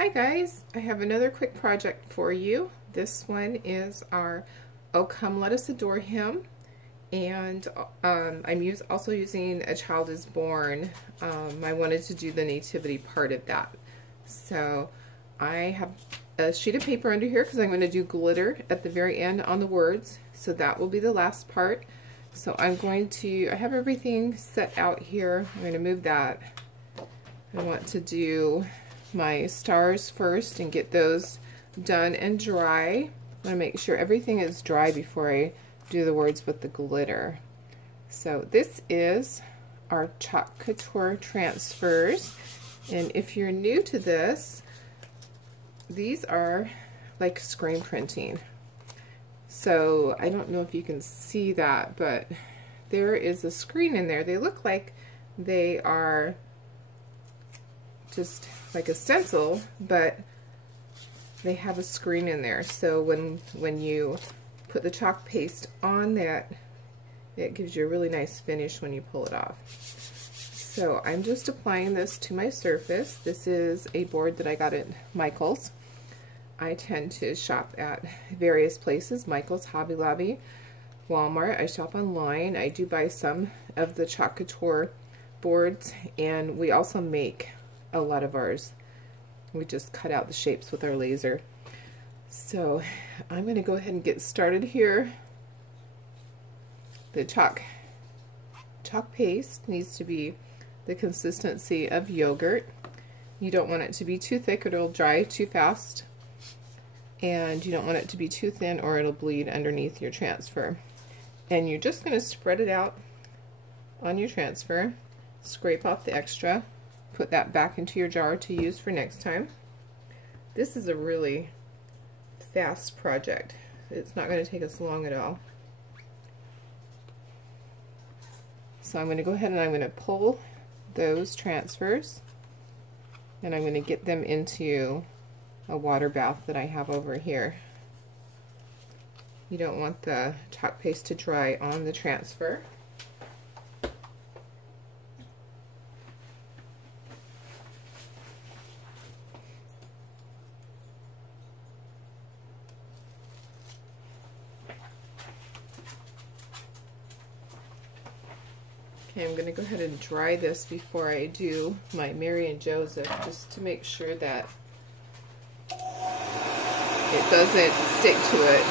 Hi guys, I have another quick project for you. This one is our "Oh Come Let Us Adore Him," and I'm also using "A Child Is Born." I wanted to do the nativity part of that. So I have a sheet of paper under here because I'm going to do glitter at the very end on the words. So that will be the last part. So I have everything set out here. I'm going to move that. I want to do my stars first and get those done and dry. I want to make sure everything is dry before I do the words with the glitter. So this is our Chalk Couture transfers, and if you're new to this, these are like screen printing. So I don't know if you can see that, but there is a screen in there. They look like they are just like a stencil, but they have a screen in there. So when you put the chalk paste on that, it gives you a really nice finish when you pull it off. So I'm just applying this to my surface. This is a board that I got at Michael's. I tend to shop at various places: Michael's, Hobby Lobby, Walmart. I shop online. I do buy some of the Chalk Couture boards, and we also make a lot of ours. We just cut out the shapes with our laser. So I'm going to go ahead and get started here. The chalk paste needs to be the consistency of yogurt. You don't want it to be too thick or it'll dry too fast, and you don't want it to be too thin or it'll bleed underneath your transfer. And you're just going to spread it out on your transfer, scrape off the extra, put that back into your jar to use for next time. This is a really fast project. It's not going to take us long at all. So I'm going to go ahead and I'm going to pull those transfers, and I'm going to get them into a water bath that I have over here. You don't want the chalk paste to dry on the transfer. Okay, I'm going to go ahead and dry this before I do my Mary and Joseph, just to make sure that it doesn't stick to it.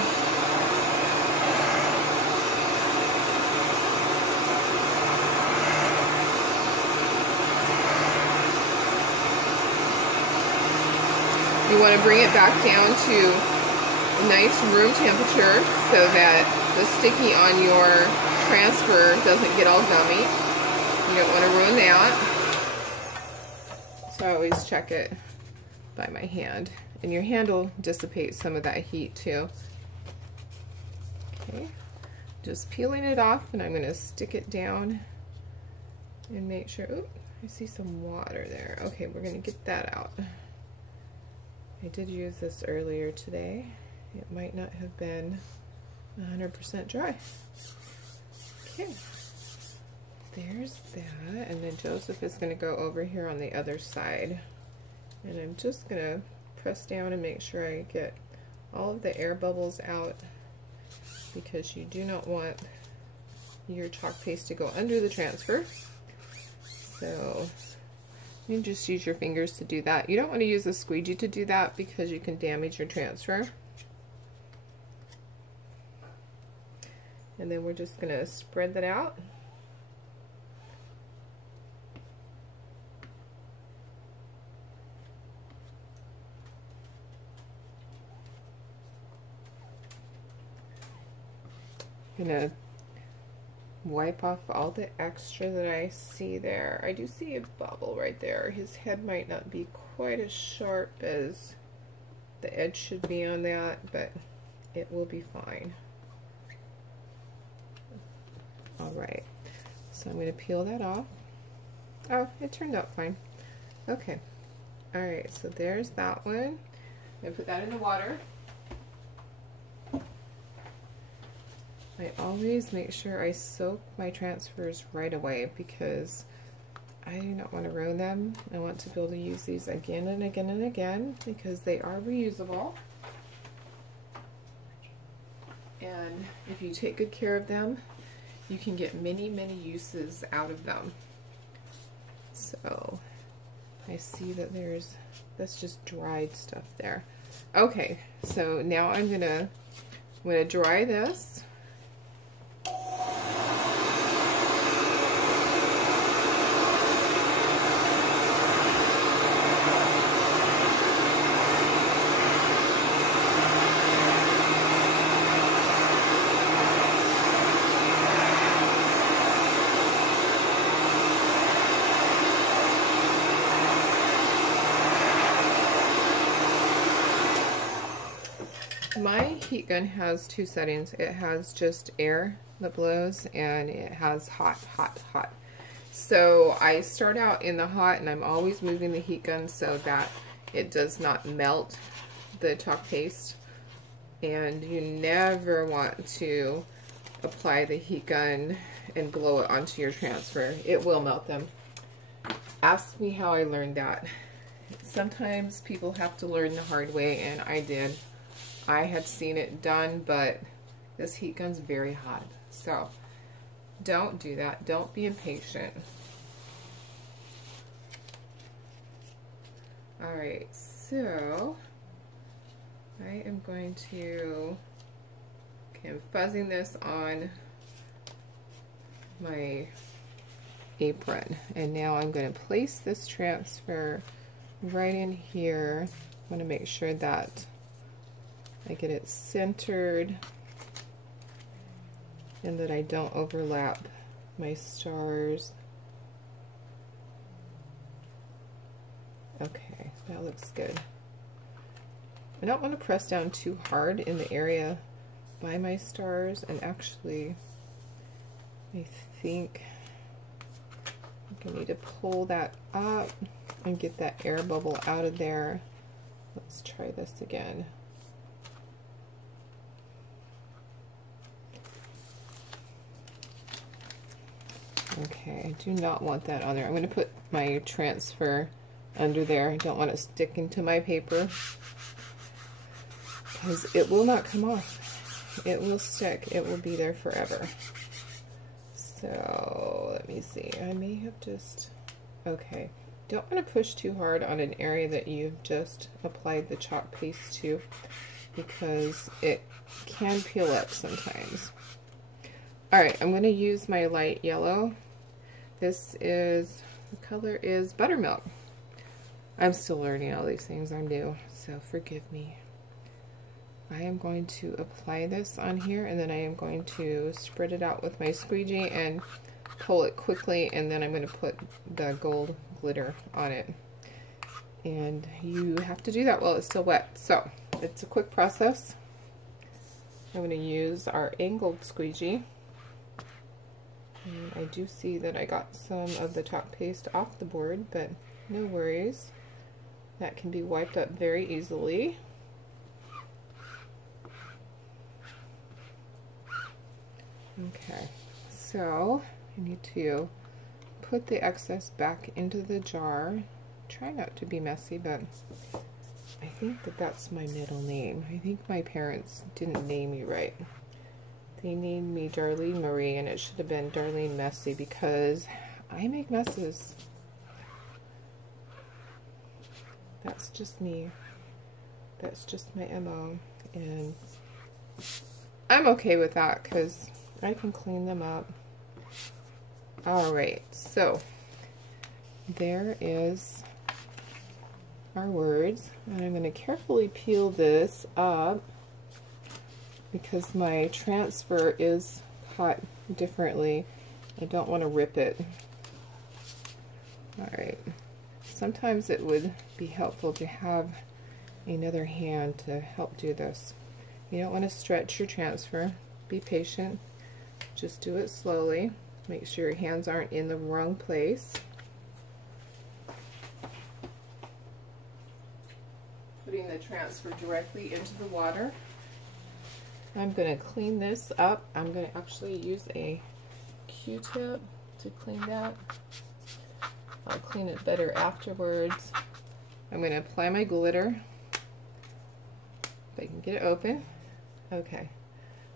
You want to bring it back down to a nice room temperature so that the sticky on your transfer doesn't get all gummy. You don't want to ruin that. So I always check it by my hand. And your hand will dissipate some of that heat too. Okay, just peeling it off, and I'm going to stick it down and make sure, oh, I see some water there. Okay, we're going to get that out. I did use this earlier today. It might not have been 100% dry. Okay, there's that, and then Joseph is going to go over here on the other side, and I'm just going to press down and make sure I get all of the air bubbles out, because you do not want your chalk paste to go under the transfer. So you just use your fingers to do that. You don't want to use a squeegee to do that because you can damage your transfer. And then we're just going to spread that out. I'm going to wipe off all the extra that I see there. I do see a bubble right there. His head might not be quite as sharp as the edge should be on that, but it will be fine. Alright, so I'm going to peel that off. Oh, it turned out fine. Okay, alright, so there's that one. I'm going to put that in the water. I always make sure I soak my transfers right away, because I do not want to ruin them. I want to be able to use these again and again and again because they are reusable. And if you take good care of them, you can get many, many uses out of them. So I see that that's just dried stuff there. Okay, so now I'm gonna dry this. My heat gun has two settings. It has just air that blows, and it has hot, hot, hot. So I start out in the hot, and I'm always moving the heat gun so that it does not melt the chalk paste. And you never want to apply the heat gun and blow it onto your transfer. It will melt them. Ask me how I learned that. Sometimes people have to learn the hard way, and I did. I had seen it done, but this heat gun's very hot. So don't do that. Don't be impatient. Alright, so I am going to, okay, I'm fuzzing this on my apron. And now I'm going to place this transfer right in here. I want to make sure that I get it centered and that I don't overlap my stars. Okay, that looks good. I don't want to press down too hard in the area by my stars, and actually I think I need to pull that up and get that air bubble out of there. Let's try this again. Okay, I do not want that on there. I'm going to put my transfer under there. I don't want it sticking to my paper because it will not come off. It will stick. It will be there forever. So let me see. I may have just, okay. Don't want to push too hard on an area that you've just applied the chalk paste to because it can peel up sometimes. Alright, I'm going to use my light yellow. This is, the color is buttermilk. I'm still learning all these things. I'm new, so forgive me. I am going to apply this on here, and then I am going to spread it out with my squeegee and pull it quickly, and then I'm going to put the gold glitter on it. And you have to do that while it's still wet. So, it's a quick process. I'm going to use our angled squeegee. And I do see that I got some of the chalk paste off the board, but no worries. That can be wiped up very easily. Okay, so I need to put the excess back into the jar. Try not to be messy, but I think that that's my middle name. I think my parents didn't name me right. They named me Darlene Marie, and it should have been Darlene Messy because I make messes. That's just me. That's just my MO. And I'm okay with that because I can clean them up. Alright, so there is our words. And I'm going to carefully peel this up because my transfer is cut differently. I don't want to rip it. Alright. Sometimes it would be helpful to have another hand to help do this. You don't want to stretch your transfer. Be patient. Just do it slowly. Make sure your hands aren't in the wrong place. Putting the transfer directly into the water. I'm going to clean this up. I'm going to actually use a Q-tip to clean that. I'll clean it better afterwards. I'm going to apply my glitter. If I can get it open. Okay.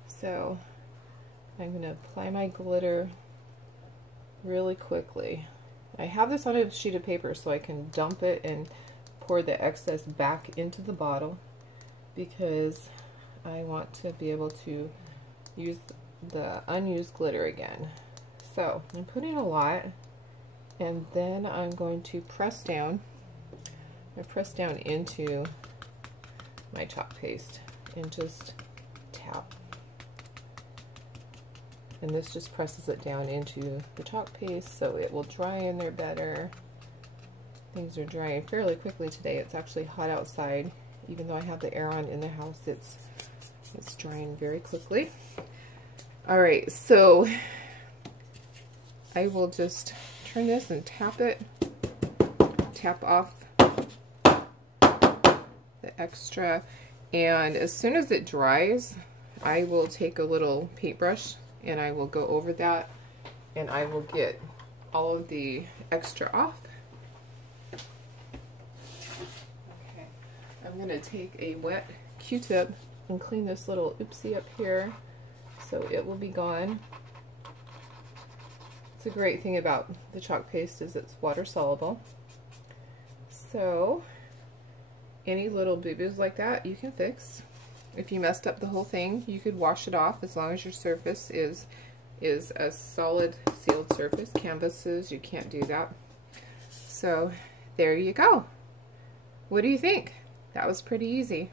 So I'm going to apply my glitter really quickly. I have this on a sheet of paper so I can dump it and pour the excess back into the bottle because I want to be able to use the unused glitter again. So I'm putting a lot, and then I'm going to press down. I press down into my chalk paste and just tap. And this just presses it down into the chalk paste so it will dry in there better. Things are drying fairly quickly today. It's actually hot outside. Even though I have the air on in the house, it's drying very quickly. Alright, so I will just turn this and tap it. Tap off the extra. And as soon as it dries, I will take a little paintbrush and I will go over that and I will get all of the extra off. Okay, I'm going to take a wet Q-tip and clean this little oopsie up here so it will be gone. It's a great thing about the chalk paste is it's water soluble. So any little boo-boos like that you can fix. If you messed up the whole thing, you could wash it off as long as your surface is a solid sealed surface. Canvases, you can't do that. So there you go. What do you think? That was pretty easy.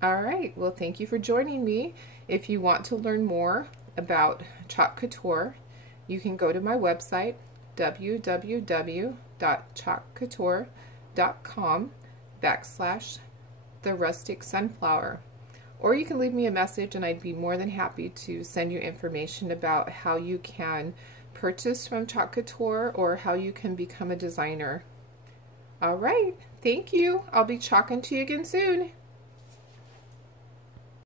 Alright, well thank you for joining me. If you want to learn more about Chalk Couture, you can go to my website, www.chalkcouture.com/The Rustic Sunflower. Or you can leave me a message and I'd be more than happy to send you information about how you can purchase from Chalk Couture or how you can become a designer. Alright, thank you. I'll be chalking to you again soon.